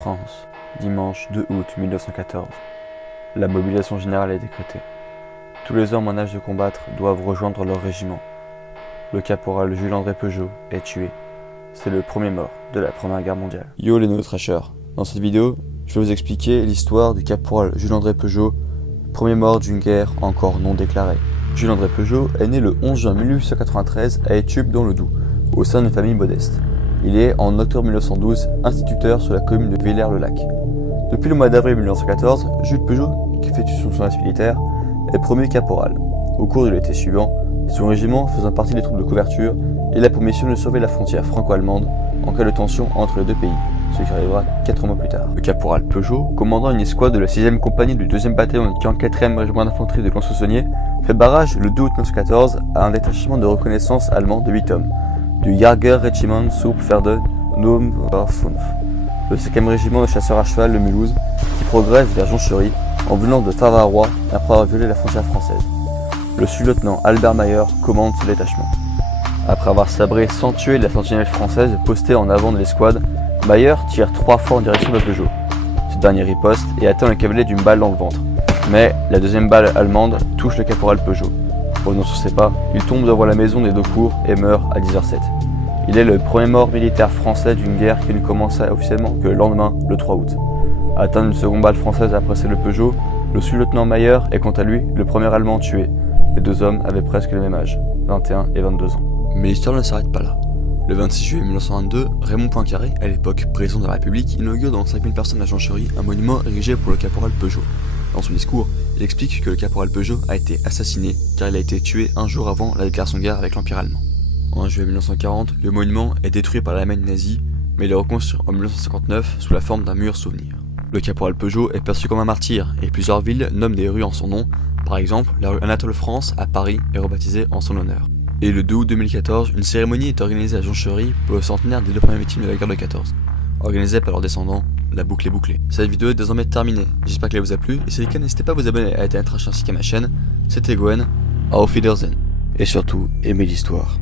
France, dimanche 2 août 1914. La mobilisation générale est décrétée. Tous les hommes en âge de combattre doivent rejoindre leur régiment. Le caporal Jules-André Peugeot est tué. C'est le premier mort de la Première Guerre mondiale. Yo les no-trashers, dans cette vidéo, je vais vous expliquer l'histoire du caporal Jules-André Peugeot, premier mort d'une guerre encore non déclarée. Jules-André Peugeot est né le 11 juin 1893 à Études dans le Doubs, au sein d'une famille modeste. Il est, en octobre 1912, instituteur sur la commune de Villers-le-Lac. Depuis le mois d'avril 1914, Jules Peugeot, qui effectue son service militaire, est promu caporal. Au cours de l'été suivant, son régiment, faisant partie des troupes de couverture, il a pour mission de surveiller la frontière franco-allemande en cas de tension entre les deux pays, ce qui arrivera 4 mois plus tard. Le caporal Peugeot, commandant une escouade de la 6e compagnie du 2e bataillon du 44e régiment d'infanterie de Lons-le-Saunier, fait barrage le 2 août 1914 à un détachement de reconnaissance allemand de 8 hommes, du Jägerregiment zur Pferde-Nr. 5, le 5e régiment de chasseurs à cheval de Mulhouse, qui progresse vers Jonchery en venant de Favarrois après avoir violé la frontière française. Le sous-lieutenant Albert Mayer commande ce détachement. Après avoir sabré sans tuer la sentinelle française postée en avant de l'escouade, Mayer tire 3 fois en direction de Peugeot. Ce dernier riposte et atteint le cavalier d'une balle dans le ventre. Mais la deuxième balle allemande touche le caporal Peugeot. Revenant sur ses pas, il tombe devant la maison des Daucourt et meurt à 10h07. Il est le premier mort militaire français d'une guerre qui ne commença officiellement que le lendemain, le 3 août. Atteint d'une seconde balle française après celle de Peugeot, le sous-lieutenant Mayer est quant à lui le premier Allemand tué. Les deux hommes avaient presque le même âge, 21 et 22 ans. Mais l'histoire ne s'arrête pas là. Le 26 juillet 1922, Raymond Poincaré, à l'époque président de la République, inaugure devant 5000 personnes à Jonchery un monument érigé pour le caporal Peugeot. Dans son discours, il explique que le caporal Peugeot a été assassiné car il a été tué un jour avant la déclaration de guerre avec l'Empire allemand. En juillet 1940, le monument est détruit par l'Allemagne nazie, mais il est reconstruit en 1959 sous la forme d'un mur souvenir. Le caporal Peugeot est perçu comme un martyr et plusieurs villes nomment des rues en son nom. Par exemple, la rue Anatole France à Paris est rebaptisée en son honneur. Et le 2 août 2014, une cérémonie est organisée à Jonchery pour le centenaire des deux premières victimes de la guerre de 14. Organisée par leurs descendants, la boucle est bouclée. Cette vidéo est désormais terminée, j'espère qu'elle vous a plu, et si c'est le cas, n'hésitez pas à vous abonner à ETN Trash ainsi qu'à ma chaîne. C'était Gwen, auf Wiedersehen. Et surtout, aimez l'histoire.